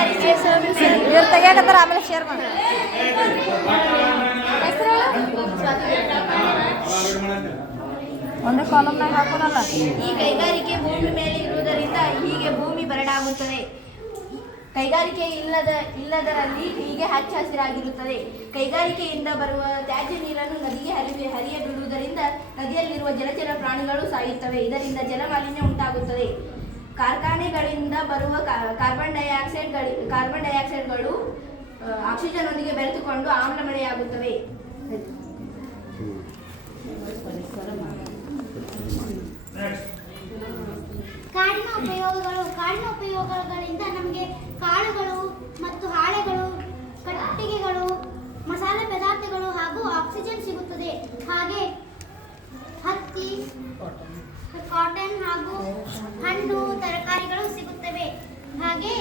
ಇವ್ರು ತೆಗಿಯಕತ್ತಾರ ಆಮೇಲೆ ಶೇರ್ ಮಾಡಿ. ಒಂದೇ ಕಾಲಮ್ನಾಗ ಹಾಕೋನಲ್ಲ. ಈ ಕೈಗಾರಿಕೆ ಭೂಮಿ ಮೇಲೆ ಇರುವುದರಿಂದ ಹೀಗೆ ಭೂಮಿ ಬರಡಾಗುತ್ತದೆ. ಕೈಗಾರಿಕೆ ಇಲ್ಲದರಲ್ಲಿ ಹೀಗೆ ಹಚ್ಚ ಹಸಿರಾಗಿರುತ್ತದೆ. ಕೈಗಾರಿಕೆಯಿಂದ ಬರುವ ತ್ಯಾಜ್ಯ ನೀರನ್ನು ನದಿಗೆ ಹರಿಯ ಬಿಡುವುದರಿಂದ ನದಿಯಲ್ಲಿರುವ ಜಲಚರ ಪ್ರಾಣಿಗಳು ಸಾಯುತ್ತವೆ. ಇದರಿಂದ ಜಲಮಾಲಿನ್ಯ ಉಂಟಾಗುತ್ತದೆ. ಕಾರ್ಖಾನೆಗಳಿಂದ ಬರುವ ಕಾರ್ಬನ್ ಡೈಆಕ್ಸೈಡ್ಗಳು ಆಕ್ಸಿಜನ್ನೊಂದಿಗೆ ಬೆರೆತುಕೊಂಡು ಆಮ್ಲ ಮಳೆಯಾಗುತ್ತವೆ. ಕಾಡಿನ ಉಪಯೋಗಗಳಿಂದ ನಮಗೆ ಕಾಳುಗಳು ಮತ್ತು ಹಾಳೆಗಳು, ಕಟ್ಟಿಗೆಗಳು, ಮಸಾಲೆ ಪದಾರ್ಥಗಳು ಹಾಗೂ ಆಕ್ಸಿಜನ್ ಸಿಗುತ್ತದೆ. ಹಾಗೆ ಹತ್ತಿ, ಕಾಟನ್ ಹಾಗೂ ಹಣ್ಣು ತರಕಾರಿಗಳು ಸಿಗುತ್ತವೆ. ಹಾಗೆ